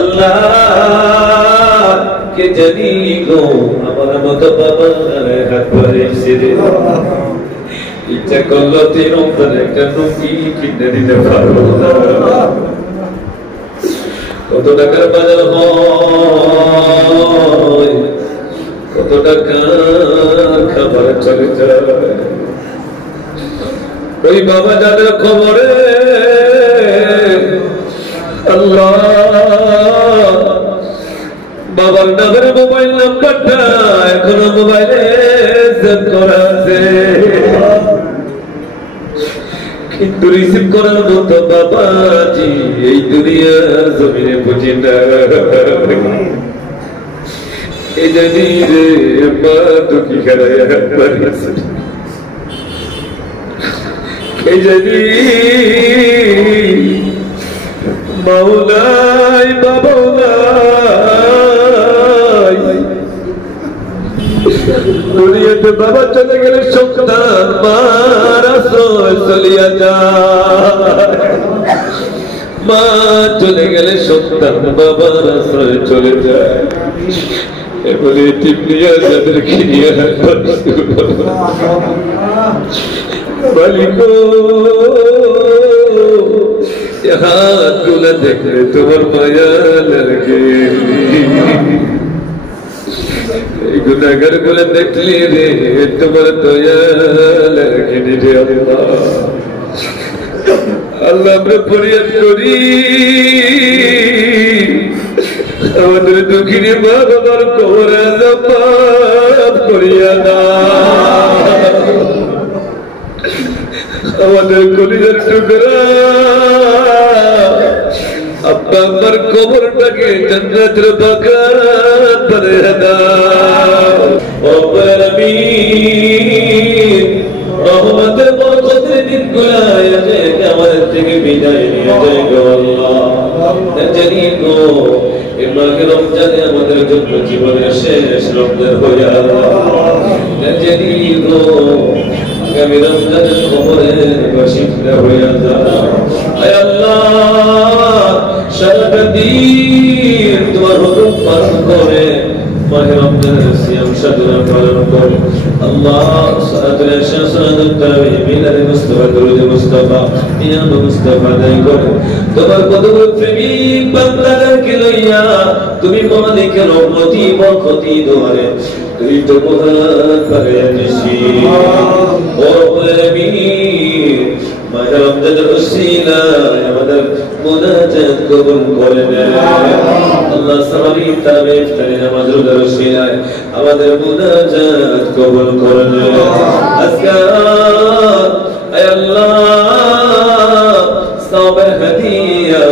আল্লাহ কে জানি গো আমার মতো বাবা হাত ধরে ছেড়ে ইচ্ছা করলো তিন অন্তরে একটা নৌকি কিনে দিতে পারবো না। কত টাকার বাজার হয়, কত টাকার খাবার চলে যায়। ওই বাবা যাদের খবরে আল্লাহ বাবার নামের মোবাইল নাম্বারটা এখনো মোবাইলে সেভ করা আছে, কিন্তু রিসিভ করার মতো বাবাজি এই দুনিয়ার জমিনে বুঝি না। এই জানি রে মা দুঃখী খেলায় এই জানি মাওলাই বাবা দুনিয়াতে বাবা চলে গেলে সন্তান মার আশ্রয় চলিয়া যায়, মা চলে গেলে সন্তান বাবার আশ্রয় চলে যায়। এবারে তিমনিয়া যাদেরকে নিয়ে মালিক হাত গুলা দেখলে তোমার মায়া লাগে, গুনাহগার গুলো দেখলি রে তোমার দয়া লাগে রে আল্লাহ। আল্লাহ আমরা ফরিয়াদ করি আমাদের দুঃখিনী মা বাবার কবরে আযাব মাফ করিয়া দাও, আমাদের কলিজার টুকরা আব্বা আম্মার কবরটাকে জান্নাতের বাগান বানিয়ে দাও। রব্বুল আমিন রহমতের বরকতের দিনগুলোয় আমাদের থেকে বিদায় নিয়ে যায় গো আল্লাহ। জানি গো এই মাহে রমজানে আমাদের জন্য জীবনের শেষ রমজান হয়ে আল্লাহ, জানি গো আগামী রমজানের কবরের বাসিন্দা হয়ে যাও। আয় আল্লাহ সারাটা দিন তোমার হুকুম পালন করে মাহে রমজানের সিয়াম সাধনা পালন করে আল্লাহ সালাতুল ইশা সালাতুত তারাবিহ মিলাদ মুস্তাফা দুরুদ মুস্তাফা কিয়াম মুস্তাফা দাই করে তোমার কদমে প্রেমিক বান্দাদেরকে লইয়া তুমি মালিকের রহমতি বরকতি দোয়ারে তুই তো মহান পারেছি ও রব্বুল আলামিন মাহে রমজানের উসিলায় আমাদের মুনাজাত কবুল করে নেন আল্লাহ। সামারি তারাবিহ ইফতারি নামাজ রোজার উসিলায় আমাদের মুনাজাত কবুল করে নেন। আজকার আয় আল্লাহ সওয়াবের হাদিয়া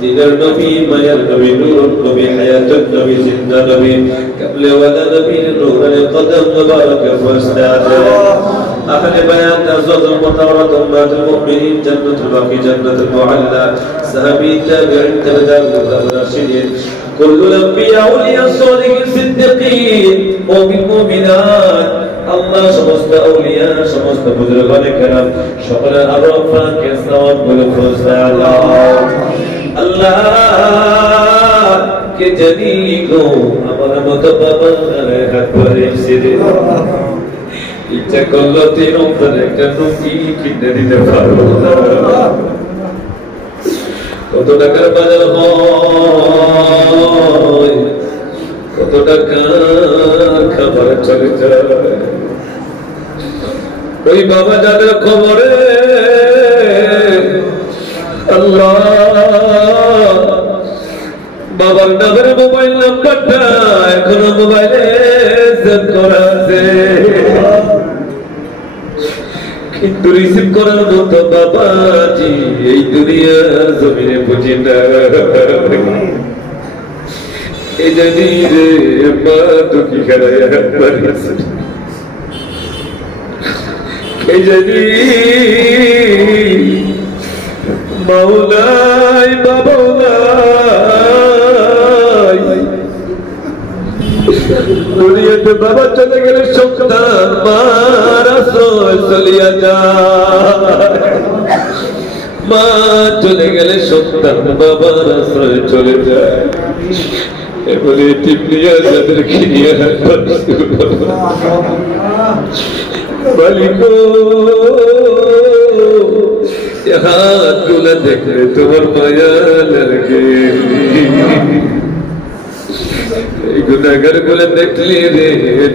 দিনের নবী মায়ের নবী নূর নবী হায়াতুন নবী জিন্দা নবী কাবলে ওয়ালা নবী নূরের কদম মুবারক ফাস্তাদে أهل بيان أزواج المطهرة أمهات المؤمنين جنة الباقي جنة المعلى صحابي التابعين تبدأ الراشدين كل الأنبياء أولياء الصالحين الصديقين مؤمن مؤمنات الله সমস্ত আউলিয়া সমস্ত বুজুর্গানে کرام সকলের আরওয়াহ পাককে সওয়াব বলে ফরজা আল্লাহ কে জানি গো আমার মতো বাবা হাত ধরে ছেড়ে ইচ্ছা করলো তিন অন্তরে একটা নৌকি কিনে দিতে পারবো না। কত টাকার বাজার হয়, কত টাকার খাবার চলে যায়। ওই বাবা যাদের খবরে আল্লাহ বাবার নামের মোবাইল নাম্বারটা এখনো মোবাইলে সেভ করা আছে, কিন্তু রিসিভ করার মতো বাবাজি এই দুনিয়ার জমিনে বুঝি না। এই জানি রে মা দুঃখী খেলায় এই জানি মাওলাই বাবা দুনিয়াতে বাবা চলে গেলে সন্তান মার আশ্রয় চলিয়া যায়, মা চলে গেলে সন্তান বাবার আশ্রয় চলে যায় এবারে তিমনিয়া যাদেরকে নিয়ে মালিক হাত গুলা দেখলে তোমার মায়া লাগে এই গুনাহগার গুলা দেখলে রে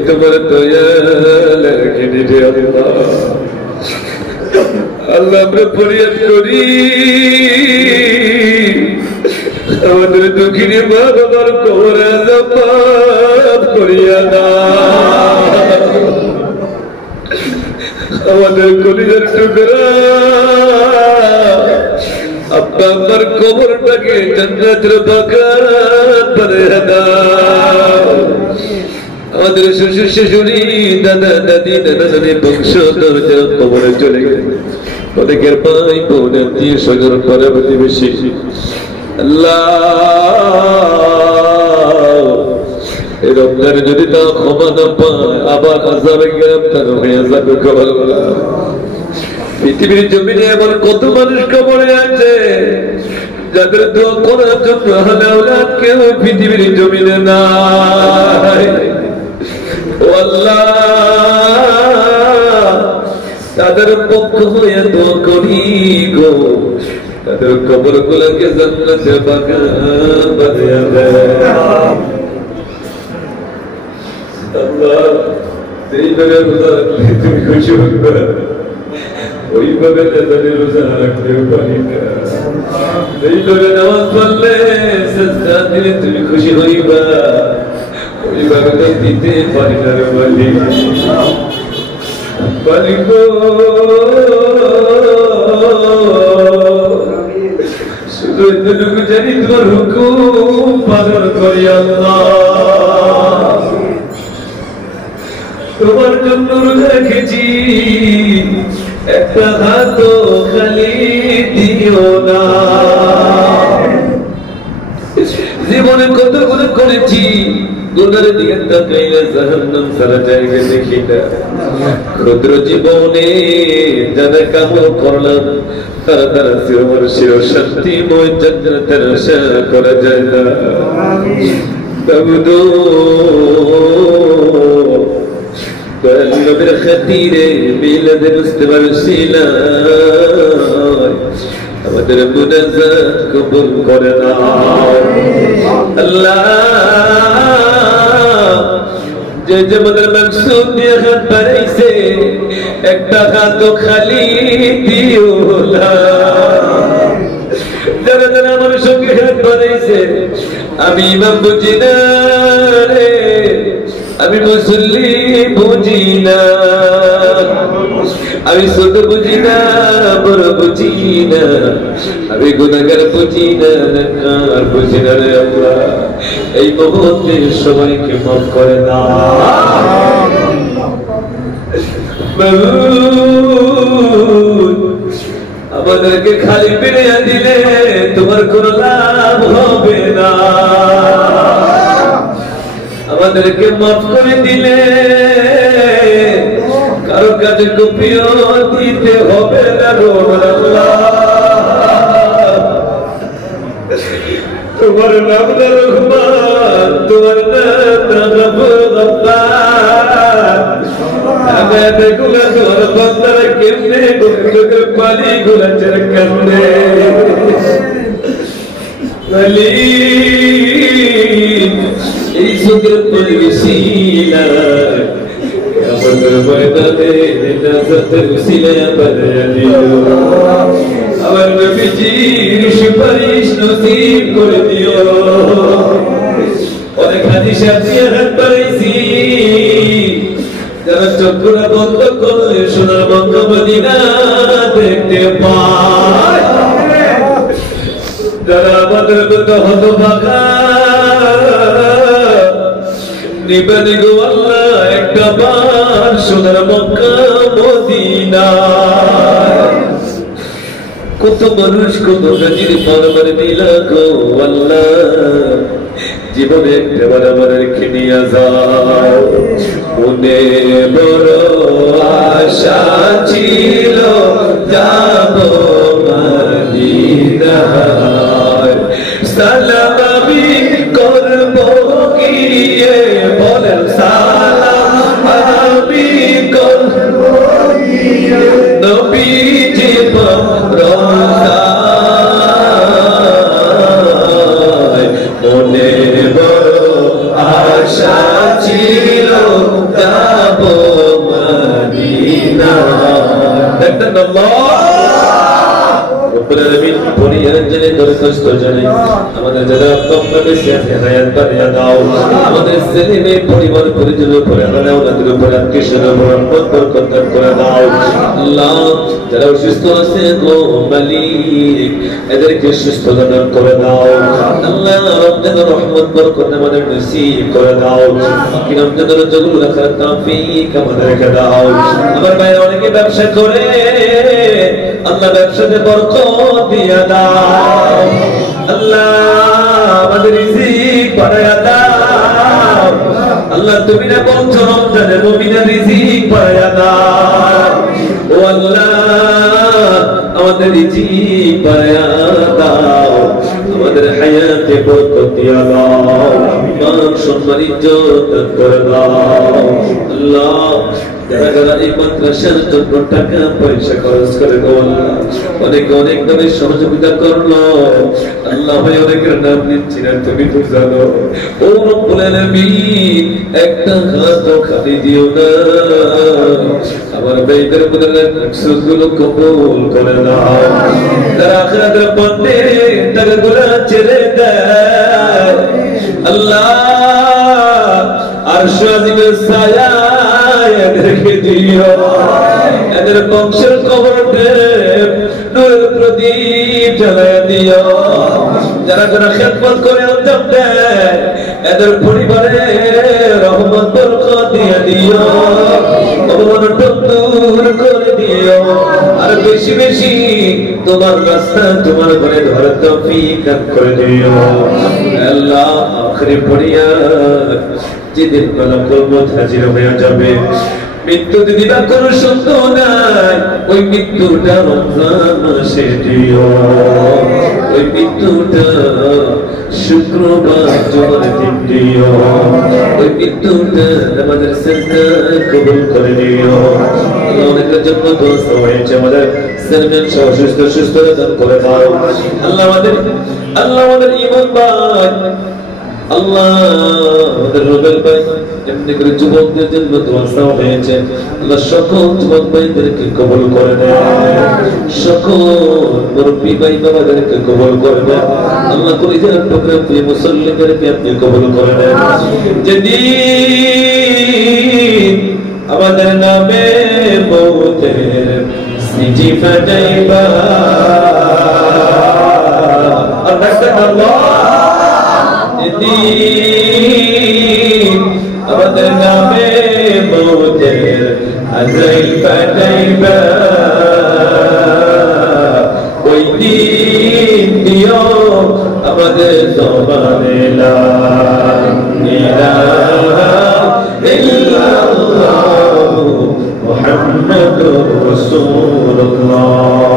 তোমার দয়া লাগে রে আল্লাহ আমরা ফরিয়াদ করি আমাদের দুঃখিনী মা বাবার কবর আযাব মাফ করিয়া দাও আমাদের কলিজার টুকরা আব্বা আম্মার কবরটাকে জান্নাতের বাগান বানাইয়া দাও আমাদের শ্বশুর শাশুড়ি দাদা দাদি নানা নানি বংশধর যারা কবরে চলে গেছে অনেকের ভাই বোন আত্মীয় স্বজন পাড়া প্রতিবেশী আল্লাহ এই রমজানে যদি তা ক্ষমা না পায় আবার আযাবে গ্রেফতার হয়ে যাবে কবর পৃথিবীর জমিনে এমন কত মানুষ কবরে আছে যাদের দোয়া করার জন্য হালাউলাদ কেউ পৃথিবীর জমিনে নাই ও আল্লাহ তাদের পক্ষ হয়ে দোয়া করি গো তাদের কবর গুলোকে জান্নাতের বাগান বানিয়ে দাও আল্লাহ যেইভাবে রোজা রাখলে তুমি খুশি হইবা ওইভাবে তাদের রোজা রাখতেও পারি না যেইভাবে নামাজ পড়লে সাজদা দিলে তুমি খুশি হইবা ওইভাবে তো দিতে পারি না রে মালিক মালিক শুধু এতটুকু জানি তোমার হুকুম পালন করি আল্লাহ তোমার জন্য রোজা রেখেছি একটা হাত খালি দিও না জীবনে কত গুলো করেছি গুনার দিকে তাকাইলে জাহান্নাম সারা জায়গা দেখি না ক্ষুদ্র জীবনে যারা কামল করলাম তারা তারা চির শান্তিময় জান্নাতের আশা করা যায় না দাউদ নবীর খাতিরে মিলাদ মুস্তাফার উসিলায় আমাদের মুনাজাত কবুল করে নাও আল্লাহ যে যে আমাদের মাকসুদ নিয়ে হাত বাড়াইছে একটা হাত খালি দিও না যারা যারা আমার সঙ্গে হাত বাড়াইছে আমি ইমাম বুঝি না রে আমি মুসল্লি বুঝি না আমি ছোট বুঝি না বড় বুঝি না আমি গুনাহগার বুঝি না আর বুঝি না রে আল্লাহ এই মুহূর্তে সবাইকে মাফ করে দাও আমাদেরকে খালি ফিরিয়ে দিলে তোমার কোনো লাভ হবে না আমাদেরকে মাফ করে দিলে কারো কাছে কপিও দিতে হবে না তোমার নাম রহমান তোমার নাম গফফার আমাদের গুলো তোমার বান্দারা কেমনে চোখের পানি গুলা ছেড়ে কান্দে এই সুন্দর পরিবেশিলা আমাদের ময়দানে নাজাতের উসিলা বানায়া দিও আমার নবীজির সুপারিশ নসিব করে দিও অনেক হাদিস আছে হাত বাড়াইছি যারা চক্ষুরা বন্ধ করলে সোনার মক্কা মদিনা দেখতে পায় যারা আমাদের মতো হতভাগা নিবেন গো আল্লাহ একটা বার সোনার মক্কা মদিনা কত মানুষ কত গাজির পরবার দিলা গো আল্লাহ জীবনে একবার আমাদেরকে নিয়ে যাও মনে বড় আশা ছিল যাব মদিনায় সালাম আমি করব গিয়ে বলেন সালাম আমি করব গিয়ে নবীজি রওজায় মনে বড় আশা ছিল যাব মদিনায় দেখেন আল্লাহ আমাদের যারা হায়াত বাড়িয়ে দাও, আমাদের ছেলে মেয়ে পরিবার পরিজনের উপরে আমাদের উপরে আত্মীয়স্বজনের উপর রহমত বরকত করে দাও আল্লাহ। যারা অসুস্থ আছে গো মালিক এদেরকে সুস্থতা দান করে দাও আল্লাহ। রমজানের রহমত বরকত আমাদের নসিব করে দাও। বাকি রমজানের রোজাগুলো রাখার তৌফিক আমাদেরকে দাও। আমার ভাইরা অনেকে ব্যবসা করে আল্লাহ ব্যবসাতে বরকত দিয়া দাও আল্লাহ। আমাদের রিজিক বাড়ায়া দাও আল্লাহ। তুমি না বলছো রমজানে মুমিনের রিজিক বাড়ায়া দাও ও আল্লাহ। আমাদের রিজিক বাড়ায়া দাও, আমাদের হায়াতে বরকত দিয়া দাও, মান সম্মান ইজ্জত দান করে দাও আল্লাহ। যারা যারা এই মাদ্রাসার জন্য টাকা পয়সা খরচ করে গো আল্লাহ, অনেক অনেক ভাবে সহযোগিতা করলো আল্লাহ। ভাই অনেকের নাম নিচ্ছি না, তুমি তো জানো। ও রব্বুল আলামিন একটা হাত খালি দিও না, আমার ভাইদের মধ্যে সুজগুলো কবুল করে নাও। তারা আখিরাতের পথে টাকাগুলো ছেড়ে দেয় আল্লাহ। আরশ আজিমের ছায়া এদেরকে দিও, এদের বংশের কবরে নূরের প্রদীপ জ্বালায় দিও। যারা যারা খেদমত করে আঞ্জাম দেয় এদের পরিবারে রহমত বরকত দিয়ে দিও, অবমাননা দূর করে দিও। আর বেশি বেশি তোমার রাস্তা তোমার ঘরে ধরার তৌফিক দান করে দিও আল্লাহ। আখিরি ফরিয়াদ যেদিন মালাকুল মউত হাজির হয়ে যাবে, মৃত্যু যদি বা কোনো সত্য নাই, ওই মৃত্যুটা রমজান মাসে দিও। ওই মৃত্যুটা শুক্রবার জুমার দিন দিও। ওই মৃত্যুটা আমাদের সিজদা কবুল করে নিও আল্লাহ। অনেকের জন্য দোয়া হয়েছে, আমাদের চেয়ারম্যান সহ সুস্থ দান করে দাও আল্লাহ। আমাদের ঈমান ভাই আল্লাহ, আমাদের রবেল ভাই এমনি করে যুবকদের জন্য দোয়া হয়েছে আল্লাহ। সকল যুবক ভাইদেরকে কবুল করে নেন, সকল মুরব্বী ভাই বাবাদেরকে কবুল করে নেন আল্লাহ। কলিজার টুকরা প্রিয় মুসল্লিদেরকে আপনি কবুল করে নেন। যেদিন আমাদের নামে মওতের সিজি ফাটাইবা আল্লাহ, আমাদের নামে মওতের আজরাইল ফাটাইবা, ওই দিন দিও আমাদের জবানে লা ইলাহা ইল্লাল্লাহ মুহাম্মাদুর রাসূলুল্লাহ।